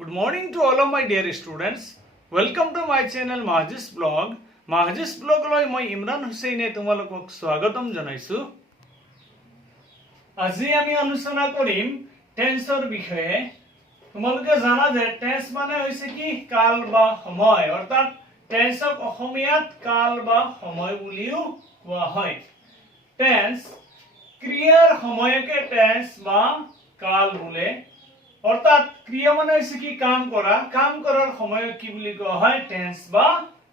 Good morning to all of my dear students. Welcome to my channel Mahajis Blog. Mahajis Blog loi moi Imran Hussein e tumalokok swagatam janaisu. Aji ami aluchona korim tense or bishoye. Tumaloke jana je tense mane hoise ki kal ba somoy ortat tense ok ohomiyat kal ba somoy buliu koa hoy. Tense ক্রিয়ার সময়কে tense বা কাল বলে অর্থাৎ ক্রিয়া মানে হইছে কি কাম করার সময় কি বুলি কোৱা হয় টেন্স বা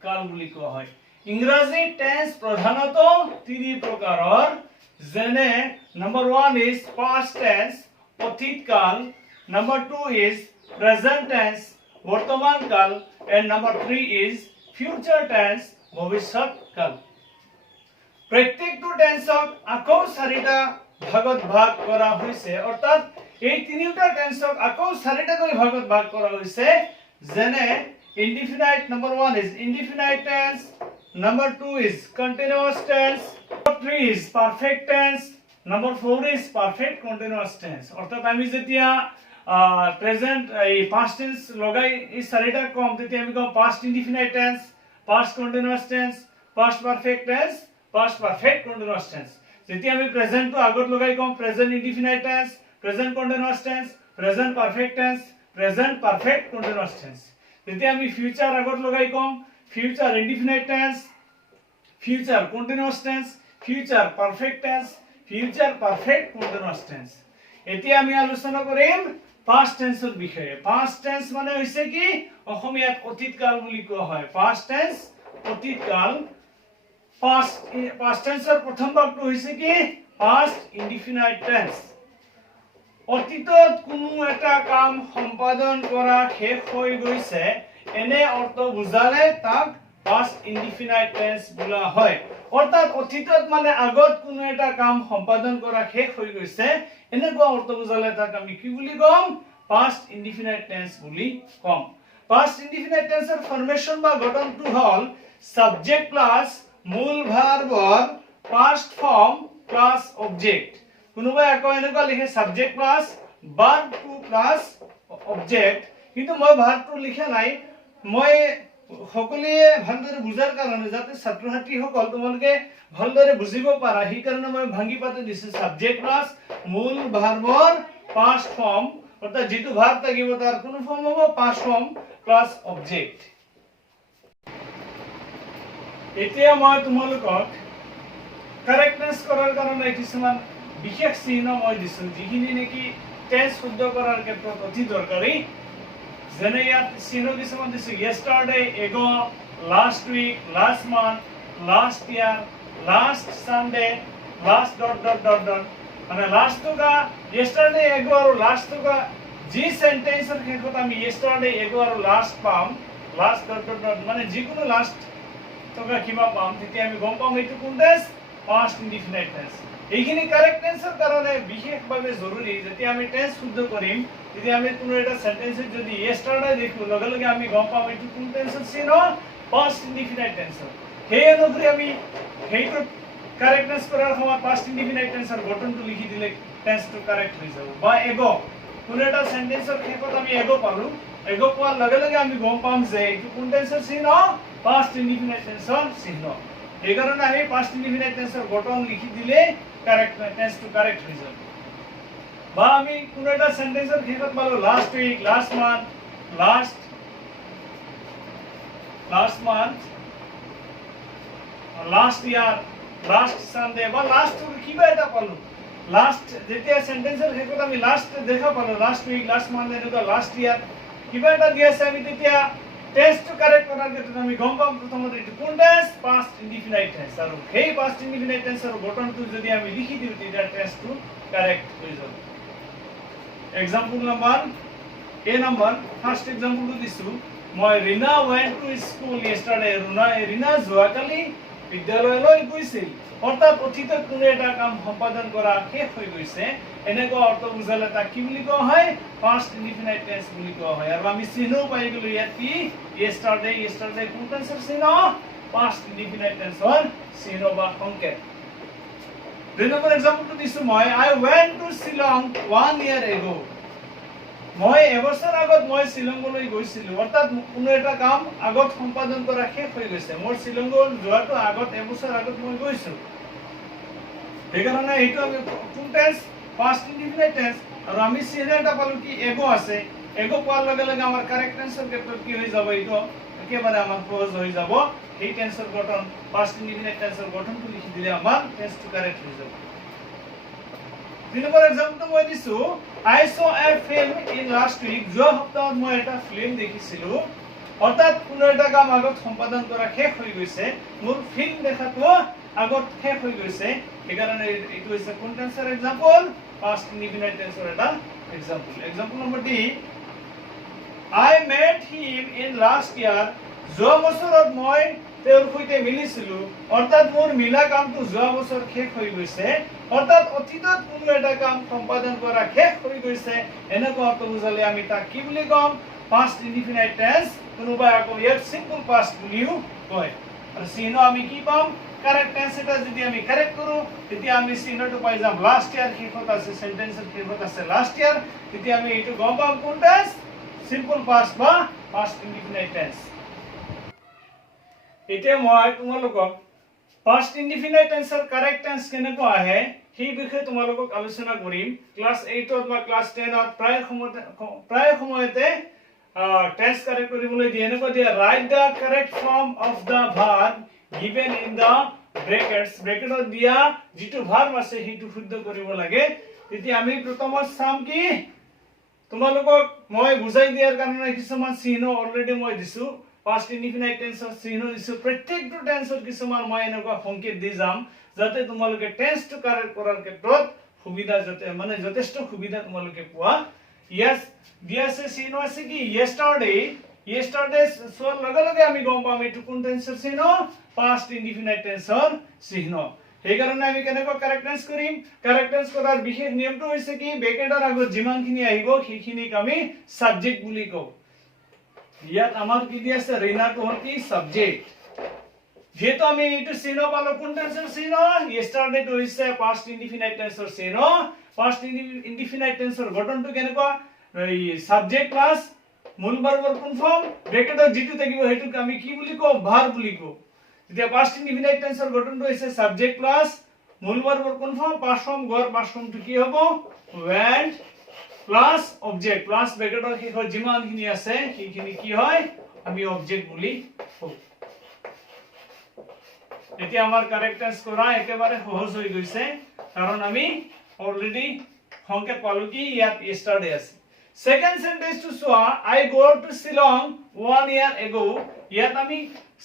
কাল বুলি কোৱা হয় ইংৰাজী টেন্স প্ৰধানত তিনি প্ৰকাৰৰ যেনে number 1 is past tense অতীত কাল number 2 is present tense বৰ্তমান কাল and number 3 is future tense ভৱিষ্যত কাল প্ৰত্যেকটো টেন্সক আকৌ চাৰিটা ভাগত ভাগ কৰা হৈছে অৰ্থাৎ এই তিনিটা টেন্সক আকৌ চাৰিটা কৰি ভাগত ভাগ কৰা হৈছে যেনে indefinite number 1 is indefinite tense number 2 is continuous tense number 3 is perfect tense number 4 is perfect continuous tense অৰ্থাৎ আমি যেতিয়া প্ৰেজেন্ট এই past tense লগাই এই চাৰিটা কম তেতিয়া আমি কম past indefinite tense past continuous tense past perfect tense past perfect continuous tense যেতিয়া আমি প্ৰেজেন্ট টু আগত লগাই কম present indefinite tense present continuous tense present perfect tense present perfect continuous tense যেতিয়া আমি ফিউচার আগত লগাই কম future indefinite tense future continuous tense future perfect tense future perfect continuous tense এতিয়া আমি আলোচনা কৰিম পাস্ট টেন্সৰ বিষয়ে পাস্ট টেন্স মানে হৈছে কি অসমীয়াত অতীত কাল বুলি কোৱা হয় পাস্ট টেন্স অতীত কাল past tense er prothom bhagto hoise ki past indefinite tense অতীতত কোনো এটা কাম সম্পাদন কৰা শেষ হৈ গৈছে এনে অৰ্থ বুজালে তাক past indefinite tense বোলা হয় অৰ্থাৎ অতীতত মানে আগত কোনো এটা কাম সম্পাদন কৰা শেষ হৈ গৈছে এনেকুৱা অৰ্থ বুজালে তাক আমি কি বুলি কম past indefinite tense বুলি কম past indefinite tense er formation বা গঠনটো হল subject plus মূল ভাৰ্বৰ past form plus object কোনোবাই আকৌ এনেকুৱা লিখে subject plus verb to plus object কিন্তু মই ভাৰ্বটো লিখা নাই মই সকলোৱে ভালদৰে বুজাৰ কাৰণে যাতে ছাত্ৰ-ছাত্ৰী সকল তোমালোকে ভালদৰে বুজিব পাৰা সেই কাৰণে মই ভাঙি পাতে দিছো subject plus মূল ভাৰ্বৰ past form অৰ্থাৎ যেটো ভাৰ্ব থাকিব তাৰ কোন ফৰ্ম হ'ব past form plus object এতিয়া মই তোমালোকক কাৰেক্টনেস কৰাৰ কাৰণে কিছুমান বিশেষ চিহ্ন মই দিছো যিখিনি নেকি টেন্স শুদ্ধ কৰাৰ ক্ষেত্ৰত অতি দৰকাৰী যেনে ইয়াত চিহ্ন কিছুমান দিছো yesterday ago last week last month last year last sunday last ... মানে last টুকা yesterday ago আৰু last টুকা যি সেন্টেন্সৰ শেষত আমি yesterday ago আৰু last পাম last ... মানে যিকোনো last তোকা কিবা পাম তেতিয়া আমি গম পাম এইটো কোন টেন্স past indefinite tense এইখিনি কারেক্ট টেন্সৰ কাৰণে বিশেষভাৱে জৰুৰী যেতিয়া আমি টেন্স শুদ্ধ কৰিম তেতিয়া আমি কোনো এটা সেন্টেন্স যদি yesterday দেখো লগে লগে আমি গম পাম এইটো কোন টেন্সৰ চিহ্ন past indefinite tense সেই অনুসৰি আমি সেইটো কাৰেক্টনেস কৰাৰ সময়ত past indefinite tenseৰ গঠনটো লিখি দিলে টেন্সটো কাৰেক্ট হৈ যাব বা এগো কোনো এটা সেন্টেন্সৰ শেষত আমি এগো পালো এগো পোৱাৰ লগে লগে আমি গম পাম যে এইটো কোন টেন্সৰ চিহ্ন past indefinite tense চিহ্ন এই কারণে আমি past indefinite tense গঠন লিখি দিলে কারেক্ট টেন্স টু কারেক্ট হৈ যাব বা আমি কোন এটা সেন্টেন্সৰ শেষত পালো last week last month last month last year last sunday বা last কিবা এটা পালো last যেতিয়া সেন্টেন্সৰ শেষত আমি last দেখা পালো last week last month এনেকুৱা last year কিবা এটা দি আছে আমি তেতিয়া টেন্স টু কারেক্ট কৰাৰ ক্ষেত্ৰত আমি গম পাম প্ৰথমতে এইটো কোন টেন্স past indefinite tense আৰু সেই past indefinite tense ৰ গঠনটো যদি আমি লিখি দিও তেতিয়া টেন্স টু কাৰেক্ট হৈ যাব এক্সাম্পল নাম্বাৰ এ নাম্বাৰ ফাৰ্স্ট এক্সাম্পলটো দিছো মই Rina went to school yesterday Rina যোৱাকালি বিদ্যালয়লৈ গৈছিল অৰ্থাৎ অতীতত কোনো এটা কাম সম্পাদন কৰা শেষ হৈ গৈছে এনেকুৱা অৰ্থ বুজালে তাক কি বুলি কোৱা হয় past indefinite tense বুলি কোৱা হয় আৰু আমি চিহ্ন পাই গলো ইয়াত কি yesterday কোন টেন্সৰ চিহ্ন past indefinite tenseৰ চিহ্ন বা সংকেত দুই নম্বৰ এক্সাম্পলটো দিছো মই I went to Shillong 1 year ago মই এবছৰ আগত মই শ্বিলংলৈ গৈছিলো অৰ্থাৎ কোনো এটা কাম আগত সম্পাদন কৰা শেষ হৈ গৈছে মোৰ শ্বিলংলৈ যোৱাটো আগত এবছৰ আগত মই গৈছো সেইকাৰণে এইটো আমি ফুল টেন্স past indefinite tense আৰু আমি চিহ্ন এটা পালো কি এগো আছে এগো পোৱাৰ লগে লগে আমাৰ কাৰেক্ট টেন্সৰ ক্ষেত্ৰত কি হৈ যাব এইটো একেবাৰে আমাৰ সহজ হৈ যাব এই টেন্সৰ গঠন past indefinite tenseৰ গঠনটো লিখি দিলে আমাৰ টেন্সটো কাৰেক্ট হৈ যাব দুই নম্বৰ এক্সাম্পলটো মই দিছো I saw a film in last week যোৱা সপ্তাহত মই এটা ফিল্ম দেখিছিলো অৰ্থাৎ কোনো এটা কাম আগত সম্পাদন কৰা শেষ হৈ গৈছে মোৰ ফিল্ম দেখাটো আগত শেষ হৈ গৈছে সেইকাৰণে এইটো হৈছে কোন টেন্সৰ এক্সাম্পল past indefinite tenseৰ এটা example example number D I met him in last year যোৱা বছৰত মই তেওঁৰ সৈতে মিলিছিলো অৰ্থাৎ মোৰ মিলা কামটো যোৱা বছৰ শেষ হৈ গৈছে অৰ্থাৎ অতীতত কোনো এটা কাম সম্পাদন কৰা শেষ হৈ গৈছে এনেকুৱা অৰ্থ বুজালে আমি তাক কি বুলি কম past indefinite tense কোনোবাই আকৌ ইয়াক simple past বুলিও কয় আৰু চিহ্ন আমি কি পাম কাৰেক্ট টেন্স এটা যদি আমি কাৰেক্ট কৰো তেতিয়া আমি চিহ্নটো পাই যাম লাস্ট ইয়াৰ শেষত আছে সেন্টেন্সৰ শেষত আছে লাস্ট ইয়াৰ তেতিয়া আমি এইটো গম পাম কোন টেন্স সিম্পল পাস্ট বা past indefinite tense এতিয়া মই তোমালোকক past indefinite tenseৰ কাৰেক্ট টেন্স কেনেকৈ আহে সেই বিষয়ে তোমালোকক আলোচনা কৰিম ক্লাস 8 ত বা ক্লাস 10 ত প্ৰায় সময়তে টেন্স কাৰেক্ট কৰিবলৈ দিয়ে এনেকৈ দিয়ে right the correct form of the verb given in the brackets bracket দিয়া যেটো ভার্ব আছে সেইটো শুদ্ধ কৰিব লাগে তেতিয়া আমি প্ৰথমত চাম কি তোমালোকক মই বুজাই দিয়াৰ কাৰণে কিছুমান চিহ্ন অলৰেডি মই দিছো past indefinite tenseৰ চিহ্ন দিছো প্ৰত্যেকটো টেন্সৰ কিছুমান মই এনেকুৱা সংকেত দি যাম যাতে তোমালোকে টেন্সটো কাৰেক্ট কৰাৰ ক্ষেত্ৰত সুবিধা যাতে মানে যথেষ্ট সুবিধা তোমালোকে পোৱা yes দিয়াছে চিহ্ন আছে কি yesterday সোৰ লগে লগে আমি গম পাম এইটো কোন টেন্সৰ চিহ্ন past indefinite tenseৰ চিহ্ন এই কাৰণে আমি কেনেকৈ কাৰেক্ট টেন্স কৰিম কাৰেক্ট টেন্স কৰাৰ বিশেষ নিয়মটো হৈছে কি ব্ৰেকেটৰ আগত যিমানখিনি আহিব সেইখিনিক আমি সাবজেক্ট বুলি কওঁ ইয়াত আমাৰ কি দি আছে ঋণাটো হ'ল কি সাবজেক্ট যেহেতু আমি এইটো চিহ্ন পালো কোন টেন্সৰ চিহ্ন yesterday টো হৈছে past indefinite tenseৰ চিহ্ন past indefinite tenseৰ গঠনটো কেনেকুৱা এই সাবজেক্ট প্লাস মূল ভাৰ্বৰ কোন ফৰ্ম ব্ৰেকেটৰ যেটো থাকিব হেতুক আমি কি বুলি কওঁ ভাৰ্ব বুলি কওঁ যেতিয়া past indefinite tenseৰ গঠনটো হৈছে সাবজেক্ট প্লাস মূল ভাৰ্বৰ কোন ফৰ্ম পাস্ট ফৰ্ম গড় পাস্ট ফৰ্মটো কি হ'ব went প্লাস অবজেক্ট প্লাস ব্ৰেকেটৰ শেষত যিমানখিনি আছে সেইখিনি কি হয় আমি অবজেক্ট বুলি কওঁ এতিয়া আমাৰ কাৰেক্ট টেন্স কৰা একেবাৰে সহজ হৈ গৈছে কাৰণ আমি অলৰেডি সংকেত পালো কি ইয়াত yesterday আছে Second sentence to soa I go to Shillong 1 year ago ইয়াত আমি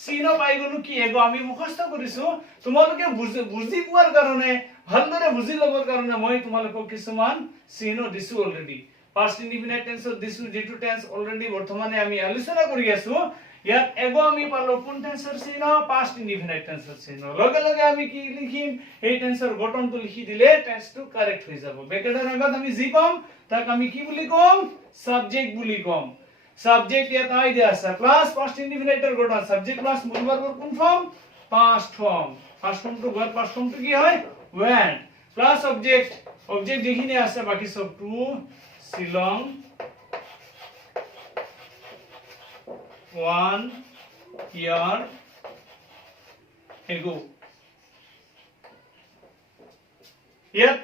চিহ্ন পাই গলো কি এগো আমি মুখস্থ কৰিছো তোমালোকে বুজি পোৱাৰ কাৰণে ভালদৰে বুজি লবৰ কাৰণে মই তোমালোকক কিছুমান চিহ্ন দিছো অলৰেডি past indefinite tense দিছো যেটো টেন্স অলৰেডি বৰ্তমানে আমি আলোচনা কৰি আছো ইয়াত এগো আমি পালো কোন টেন্সৰ চিহ্ন past indefinite tenseৰ চিহ্ন লগে লগে আমি কি লিখিম এই টেন্সৰ গঠনটো লিখি দিলে টেন্সটো কাৰেক্ট হৈ যাব ব্ৰেকেটৰ আগত আমি যি পাম তাক আমি কি বুলি কম সাবজেক্ট বুলি কম সাবজেক্ট ইয়াত আই দিয়া আছে প্লাস past indefinite এর গঠন সাবজেক্ট প্লাস মূল ভাৰ্বৰ কোন ফর্ম past form টো গড় past form টো কি হয় went প্লাস অবজেক্ট যিখিনি আছে বাকি সব to Shillong 1 year ago yet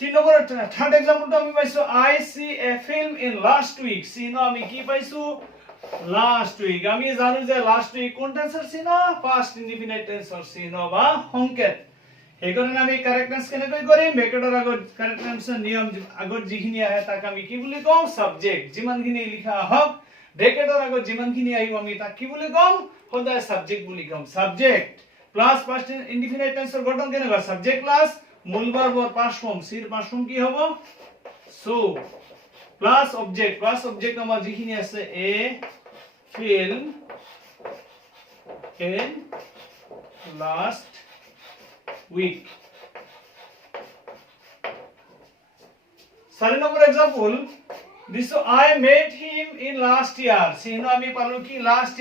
তিন নম্বৰ থার্ড एग्जांपल আমি পাইছো I see a film in last week চিহ্ন আমি কি পাইছো last week আমি জানো যে last week কোন টেন্সৰ চিহ্ন past indefinite tenseৰ চিহ্ন বা সংকেত সেইকাৰণে আমি কাৰেক্ট টেন্স কেনেকৈ কৰিম ব্ৰেকেটৰ আগত কাৰেক্ট টেন্সৰ নিয়ম আগত যিখিনি আহে তাক আমি কি বুলি কওঁ সাবজেক্ট যিমানখিনি লিখা হওক ব্ৰেকেটৰ আগত যিমানখিনি আহিব আমি তাক কি বুলি কওঁ সদায় সাবজেক্ট বুলি কওঁ সাবজেক্ট প্লাস past indefinite tenseৰ গঠন কেনেকুৱা সাবজেক্ট প্লাস মূল ভাৰ্বৰ past form সিৰ past form কি হ'ব so প্লাস অবজেক্ট আমাৰ যিখিনি আছে a film in last week 4 number example this I met him in last year চিহ্ন আমি পালো কি last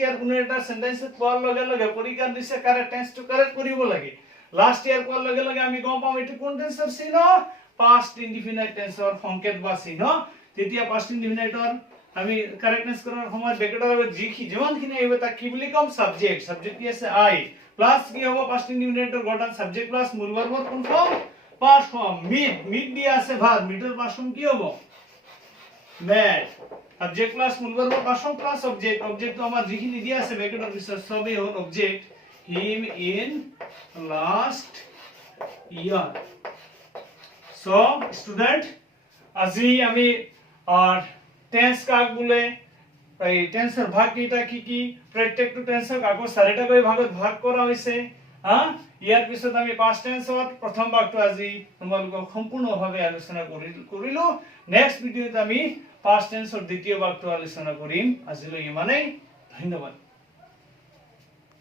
year কোনো এটা সেন্টেন্স পোৱাৰ লগে লগে পৰীক্ষা দিছে কাৰেক্ট টেন্স টু কাৰেক্ট কৰিব লাগে লাস্ট ইয়াৰ কোৱাৰ লগে লগে আমি গম পাম এটো কোন টেন্সৰ চিহ্ন past indefinite tenseৰ সংকেত বা চিহ্ন তেতিয়া past indefinite-ৰ আমি কাৰেক্টনেস কৰাৰ সময়ত ব্ৰেকেটৰ আগত যিমানখিনি আহিব তাক কি বুলি কম সাবজেক্ট কি আছে আই প্লাস কি হ'ব past indefinite-ৰ গঠন সাবজেক্ট প্লাস মূল ভাৰ্বৰ কোন ফৰ্ম past form মিড দিয়া আছে ভাৰ মিডৰ past form কি হ'ব মেড সাবজেক্ট প্লাস মূল ভাৰ্বৰ past form প্লাস অবজেক্ট আমাৰ যিখিনি দিয়া আছে ব্ৰেকেটৰ পিছত সবেই হ'ল object him in last year so student আজি আমি আর টেন্স কাক বলে এই টেন্সৰ ভাগ কেইটা কি প্ৰত্যেকটো টেন্সক আকৌ চাৰিটা ভাগত ভাগ কৰা হৈছে ইয়াৰ পিছত আমি পাস্ট টেন্সৰ প্ৰথম ভাগটো আজি তোমালোকক সম্পূৰ্ণভাৱে আলোচনা কৰিলো নেক্সট ভিডিঅ'ত আমি পাস্ট টেন্সৰ দ্বিতীয় ভাগটো আলোচনা কৰিম আজিলৈ ইমানেই ধন্যবাদ